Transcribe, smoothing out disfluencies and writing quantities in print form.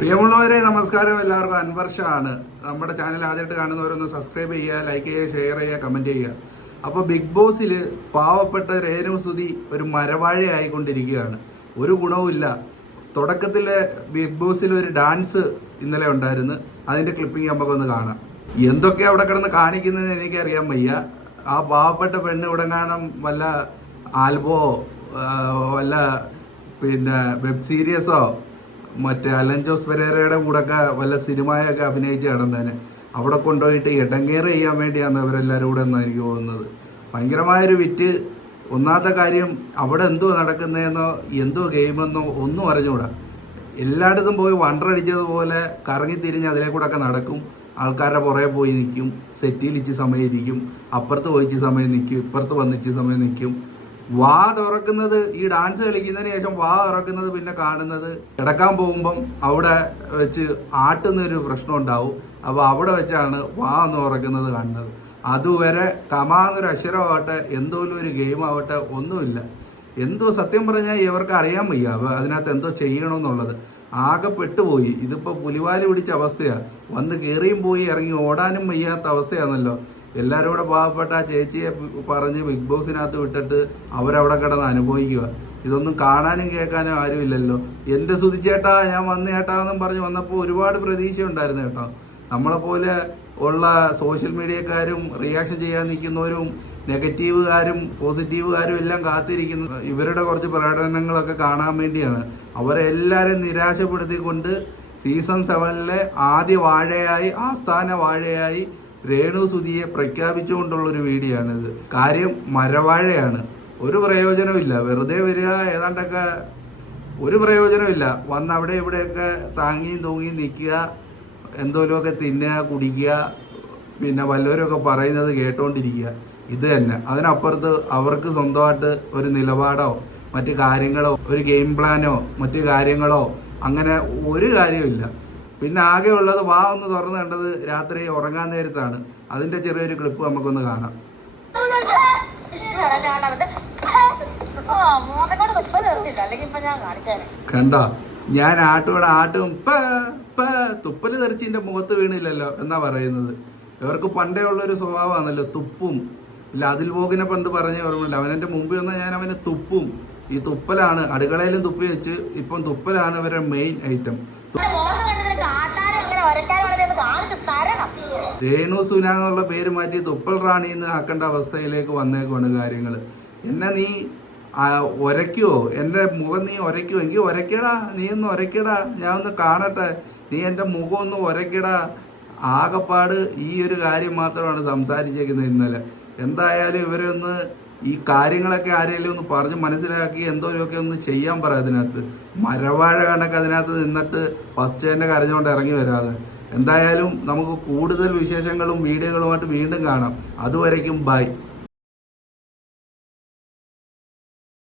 പ്രിയമുള്ളവരെ നമസ്കാരം. എല്ലാവർക്കും അൻവർ ഷാ ആണ്. നമ്മുടെ ചാനൽ ആദ്യമായിട്ട് കാണുന്നവരൊന്ന് സബ്സ്ക്രൈബ് ചെയ്യുക, ലൈക്ക് ചെയ്യുക, ഷെയർ ചെയ്യുക, കമൻറ്റ് ചെയ്യുക. അപ്പോൾ ബിഗ് ബോസിൽ പാവപ്പെട്ട രേണു സുധി ഒരു മരവാഴയായിക്കൊണ്ടിരിക്കുകയാണ്. ഒരു ഗുണവുമില്ല. തുടക്കത്തിൽ ബിഗ് ബോസിൽ ഒരു ഡാൻസ് ഇന്നലെ ഉണ്ടായിരുന്നു. അതിൻ്റെ ക്ലിപ്പിംഗ് നമുക്കൊന്ന് കാണാം. എന്തൊക്കെ അവിടെ കിടന്ന് കാണിക്കുന്നതെന്ന് എനിക്കറിയാൻ വയ്യ. ആ പാവപ്പെട്ട പെണ്ണ് ഇവിടെ കാണാൻ വല്ല ആൽബോ വല്ല വെബ് സീരീസോ മറ്റേ അലൻ ജോസ് പെരേരയുടെ കൂടെയൊക്കെ വല്ല സിനിമയൊക്കെ അഭിനയിച്ച് കിടന്നതിന് അവിടെ കൊണ്ടുപോയിട്ട് ഇടങ്ങേറ് ചെയ്യാൻ വേണ്ടിയാണ് അവരെല്ലാവരും കൂടെ എന്നാണ് എനിക്ക് തോന്നുന്നത്. ഭയങ്കരമായൊരു വിറ്റ്. ഒന്നാമത്തെ കാര്യം, അവിടെ എന്തോ നടക്കുന്നതെന്നോ എന്തോ ഗെയിമെന്നോ ഒന്നും അറിഞ്ഞുകൂടാ. എല്ലായിടത്തും പോയി വണ്ടറടിച്ചതുപോലെ കറങ്ങിത്തിരിഞ്ഞ് അതിലെ കൂടെ ഒക്കെ നടക്കും. ആൾക്കാരുടെ പുറകെ പോയി നിൽക്കും, സെറ്റിൽ ഇച്ച് സമയം ഇരിക്കും, അപ്പുറത്ത് പോയിച്ച് സമയം നിൽക്കും, ഇപ്പുറത്ത് വന്നിച്ച് സമയം നിൽക്കും. വാ തുറക്കുന്നത് ഈ ഡാൻസ് കളിക്കുന്നതിന് ശേഷം വാ തുറക്കുന്നത് പിന്നെ കാണുന്നത് കിടക്കാൻ പോകുമ്പം അവിടെ വെച്ച് ആട്ടുന്നൊരു പ്രശ്നം ഉണ്ടാവും. അപ്പോൾ അവിടെ വെച്ചാണ് വാ എന്ന് തുറക്കുന്നത് കാണുന്നത്. അതുവരെ കമാന്നൊരു അക്ഷരമാവട്ടെ എന്തോലും ഒരു ഗെയിം ആവട്ടെ ഒന്നുമില്ല. എന്തോ സത്യം പറഞ്ഞാൽ ഇവർക്ക് അറിയാൻ വയ്യ അതിനകത്ത് എന്തോ ചെയ്യണമെന്നുള്ളത്. ആകെ പെട്ടുപോയി. ഇതിപ്പോൾ പുലിവാലി പിടിച്ച അവസ്ഥയാണ്. വന്ന് കയറിയും പോയി ഇറങ്ങി ഓടാനും വയ്യാത്ത അവസ്ഥയാണല്ലോ. എല്ലാവരും കൂടെ പാവപ്പെട്ട ആ ചേച്ചിയെ പറഞ്ഞ് ബിഗ് ബോസിനകത്ത് വിട്ടിട്ട് അവരവിടെ കിടന്ന് അനുഭവിക്കുക. ഇതൊന്നും കാണാനും കേൾക്കാനും ആരുമില്ലല്ലോ. എൻ്റെ സുധിച്ചേട്ടാ ഞാൻ വന്ന് ചേട്ടാന്നും പറഞ്ഞ് വന്നപ്പോൾ ഒരുപാട് പ്രതീക്ഷ ഉണ്ടായിരുന്നു കേട്ടോ. നമ്മളെപ്പോലെ ഉള്ള സോഷ്യൽ മീഡിയക്കാരും റിയാക്ഷൻ ചെയ്യാൻ നിൽക്കുന്നവരും നെഗറ്റീവുകാരും പോസിറ്റീവുകാരും എല്ലാം കാത്തിരിക്കുന്നു ഇവരുടെ കുറച്ച് പ്രകടനങ്ങളൊക്കെ കാണാൻ വേണ്ടിയാണ്. അവരെല്ലാവരും നിരാശപ്പെടുത്തിക്കൊണ്ട് സീസൺ 7 ആദ്യ വാഴയായി ആസ്ഥാന വാഴയായി രേണു സുധിയെ പ്രഖ്യാപിച്ചുകൊണ്ടുള്ളൊരു വീഡിയോ ആണിത്. കാര്യം മരവാഴയാണ്. ഒരു പ്രയോജനമില്ല. വെറുതെ വരിക, ഏതാണ്ടൊക്കെ ഒരു പ്രയോജനമില്ല. വന്ന് അവിടെ ഇവിടെയൊക്കെ താങ്ങിയും തൂങ്ങിയും നിൽക്കുക, എന്തോലുമൊക്കെ തിന്നുക, കുടിക്കുക, പിന്നെ വല്ലവരൊക്കെ പറയുന്നത് കേട്ടോണ്ടിരിക്കുക. ഇത് തന്നെ. അതിനപ്പുറത്ത് അവർക്ക് സ്വന്തമായിട്ട് ഒരു നിലപാടോ മറ്റു കാര്യങ്ങളോ ഒരു ഗെയിം പ്ലാനോ മറ്റു കാര്യങ്ങളോ അങ്ങനെ ഒരു കാര്യമില്ല. പിന്നെ ആകെ ഉള്ളത് വാ ഒന്ന് തുറന്നു കണ്ടത് രാത്രി ഉറങ്ങാൻ നേരത്താണ്. അതിൻ്റെ ചെറിയൊരു ക്ലിപ്പ് നമുക്കൊന്ന് കാണാം. കണ്ട, ഞാൻ ആട്ടും തുപ്പല് തെറിച്ചിൻ്റെ മുഖത്ത് വീണില്ലല്ലോ എന്നാ പറയുന്നത്. ഇവർക്ക് പണ്ടേ ഉള്ളൊരു സ്വഭാവമാണല്ലോ തുപ്പും. ഇല്ല, അതിൽ പോകിനെ പണ്ട് പറഞ്ഞ ഓർമ്മയില്ല. അവനെൻ്റെ മുമ്പിൽ വന്നാൽ ഞാൻ അവനെ തുപ്പും. ഈ തുപ്പലാണ്. അടുക്കളയിലും തുപ്പി വെച്ച് ഇപ്പം തുപ്പലാണ് ഇവരുടെ മെയിൻ ഐറ്റം. രേണു സുന എന്നുള്ള പേര് മാറ്റി തുപ്പൽ റാണി എന്ന് ആക്കേണ്ട അവസ്ഥയിലേക്ക് വന്നേക്കുവാണ് കാര്യങ്ങൾ. എന്നെ നീ ഉരയ്ക്കുവോ? എൻ്റെ മുഖം നീ ഉരയ്ക്കുവോ? എങ്കിൽ ഉരയ്ക്കടാ, നീ ഒന്ന് ഉരയ്ക്കടാ, ഞാൻ ഒന്ന് കാണട്ടെ. നീ എൻ്റെ മുഖം ഒന്ന് ഉരയ്ക്കടാ. ആകപ്പാട് ഈ ഒരു കാര്യം മാത്രമാണ് സംസാരിച്ചേക്കുന്നത് ഇന്നലെ. എന്തായാലും ഇവരൊന്ന് ഈ കാര്യങ്ങളൊക്കെ ആരെങ്കിലും ഒന്ന് പറഞ്ഞ് മനസ്സിലാക്കി എന്തോരമൊക്കെ ഒന്ന് ചെയ്യാൻ പറ. അതിനകത്ത് മരവാഴ കണക്ക് അതിനകത്ത് നിന്നിട്ട് ഫസ്റ്റ് തന്നെ കരഞ്ഞുകൊണ്ട് ഇറങ്ങി വരാതെ. എന്തായാലും നമുക്ക് കൂടുതൽ വിശേഷങ്ങളും വീഡിയോകളുമായിട്ട് വീണ്ടും കാണാം. അതുവരയ്ക്കും ബൈ.